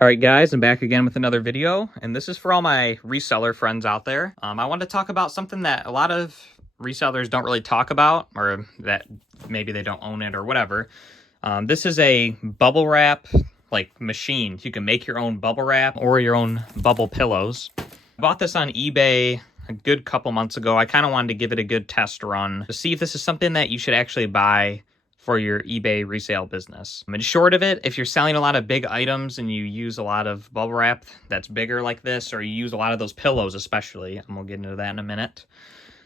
All right, guys, I'm back again with another video, and this is for all my reseller friends out there. I wanted to talk about something that a lot of resellers don't really talk about, or that maybe they don't own it or whatever. This is a bubble wrap machine. You can make your own bubble wrap or your own bubble pillows. I bought this on eBay a good couple months ago. I kind of wanted to give it a good test run to see if this is something that you should actually buy for your eBay resale business. In short of it, if you're selling a lot of big items and you use a lot of bubble wrap that's bigger like this, or you use a lot of those pillows especially, and we'll get into that in a minute,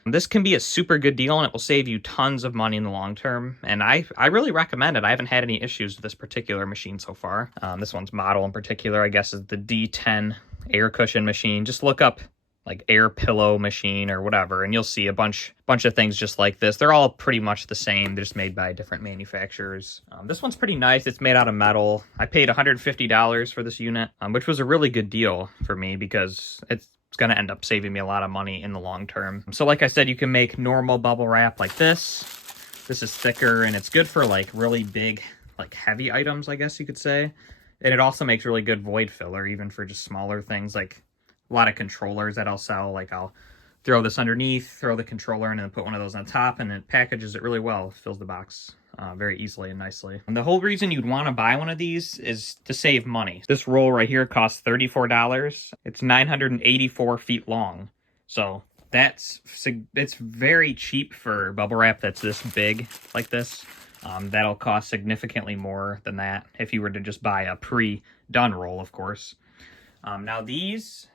this can be a super good deal and it will save you tons of money in the long term. And I really recommend it. I haven't had any issues with this particular machine so far. This one's model in particular, I guess, is the D10 air cushion machine. Just look up like air pillow machine or whatever, and you'll see a bunch of things just like this. They're all pretty much the same. They're just made by different manufacturers. This one's pretty nice. It's made out of metal. I paid $150 for this unit, which was a really good deal for me because it's going to end up saving me a lot of money in the long term. So like I said, you can make normal bubble wrap like this. This is thicker and it's good for like really big, like heavy items, I guess you could say. And it also makes really good void filler, even for just smaller things like a lot of controllers that I'll sell. Like I'll throw this underneath, throw the controller in, and then put one of those on top, and it packages it really well. It fills the box very easily and nicely. And the whole reason you'd want to buy one of these is to save money. This roll right here costs $34. It's 984 feet long. So it's very cheap for bubble wrap that's this big like this. That'll cost significantly more than that if you were to just buy a pre-done roll, of course. Now these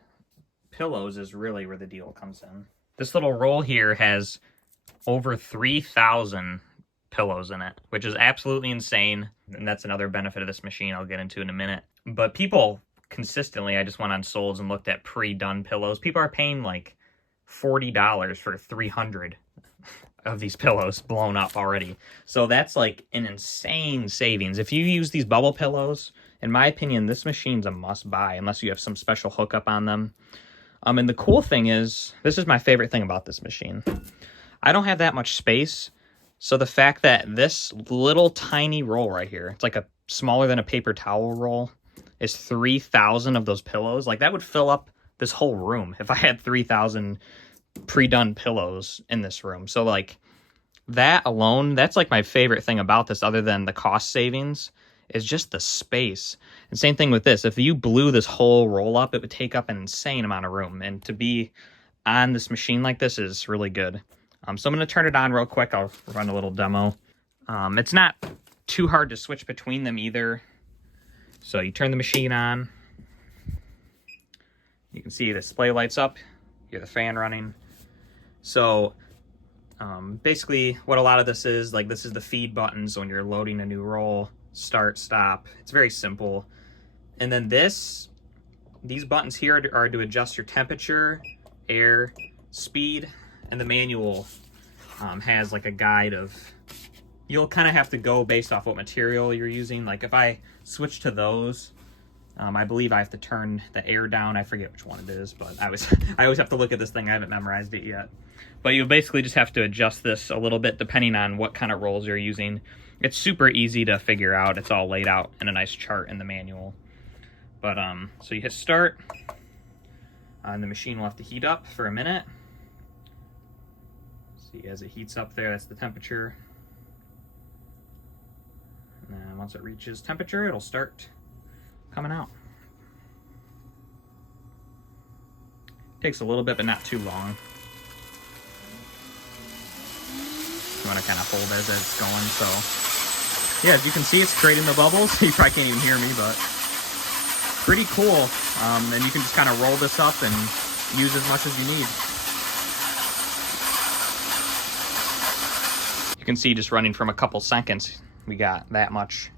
pillows is really where the deal comes in. This little roll here has over 3,000 pillows in it, which is absolutely insane. And that's another benefit of this machine I'll get into in a minute. But people consistently, I just went on Solds and looked at pre-done pillows. People are paying like $40 for 300 of these pillows blown up already. So that's like an insane savings. If you use these bubble pillows, in my opinion, this machine's a must buy unless you have some special hookup on them. And the cool thing is, this is my favorite thing about this machine. I don't have that much space. So the fact that this little tiny roll right here, it's like a smaller than a paper towel roll, is 3,000 of those pillows. Like that would fill up this whole room if I had 3,000 pre-done pillows in this room. So like that alone, that's like my favorite thing about this, other than the cost savings, is just the space. And same thing with this. If you blew this whole roll up, it would take up an insane amount of room. And to be on this machine like this is really good. So I'm going to turn it on real quick. I'll run a little demo. It's not too hard to switch between them either. So you turn the machine on. You can see the display lights up. You hear the fan running. So basically what a lot of this is, like this is the feed buttons when you're loading a new roll. Start, stop. It's very simple. And then these buttons here are to adjust your temperature, air, speed, and the manual has like a guide of, you'll kind of have to go based off what material you're using. Like if I switch to those, I believe I have to turn the air down. I forget which one it is, but I always have to look at this thing. I haven't memorized it yet. But you basically just have to adjust this a little bit depending on what kind of rolls you're using. It's super easy to figure out. It's all laid out in a nice chart in the manual. But so you hit start, and the machine will have to heat up for a minute. See, as it heats up there, that's the temperature. And then once it reaches temperature, it'll start coming out. Takes a little bit, but not too long. You want to kind of hold as it's going. So yeah, as you can see, it's creating the bubbles. You probably can't even hear me, but pretty cool. And you can just kind of roll this up and use as much as you need. You can see just running from a couple seconds, we got that much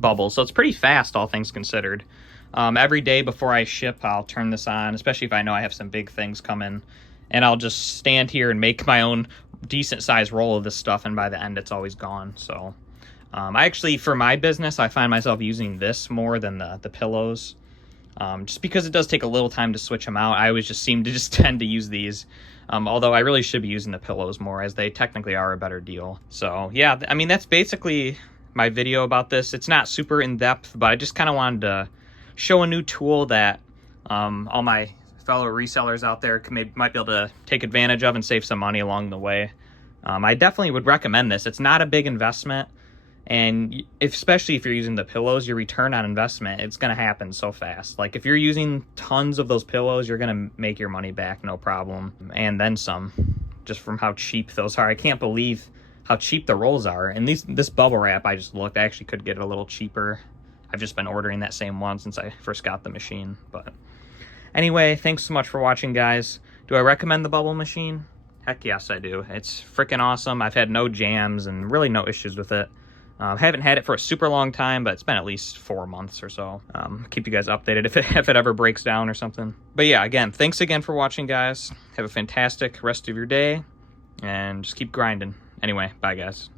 bubbles. So it's pretty fast, all things considered. Every day before I ship, I'll turn this on, especially if I know I have some big things coming. And I'll just stand here and make my own decent sized roll of this stuff, and by the end it's always gone. So I actually, for my business, I find myself using this more than the pillows, just because it does take a little time to switch them out. I always just seem to just tend to use these, although I really should be using the pillows more, as they technically are a better deal. So yeah, I mean, that's basically my video about this. It's not super in depth, but I just kind of wanted to show a new tool that all my fellow resellers out there might be able to take advantage of and save some money along the way. I definitely would recommend this. It's not a big investment, and especially if you're using the pillows, your return on investment, it's going to happen so fast. Like if you're using tons of those pillows, you're going to make your money back no problem, and then some, just from how cheap those are. I can't believe how cheap the rolls are. And this bubble wrap, I just looked, I actually could get it a little cheaper. I've just been ordering that same one since I first got the machine. But anyway, thanks so much for watching, guys. Do I recommend the bubble machine? Heck yes, I do. It's freaking awesome. I've had no jams and really no issues with it. I haven't had it for a super long time, but it's been at least 4 months or so. Keep you guys updated if it ever breaks down or something. But yeah, again, thanks again for watching, guys. Have a fantastic rest of your day, and just keep grinding. Anyway, bye, guys.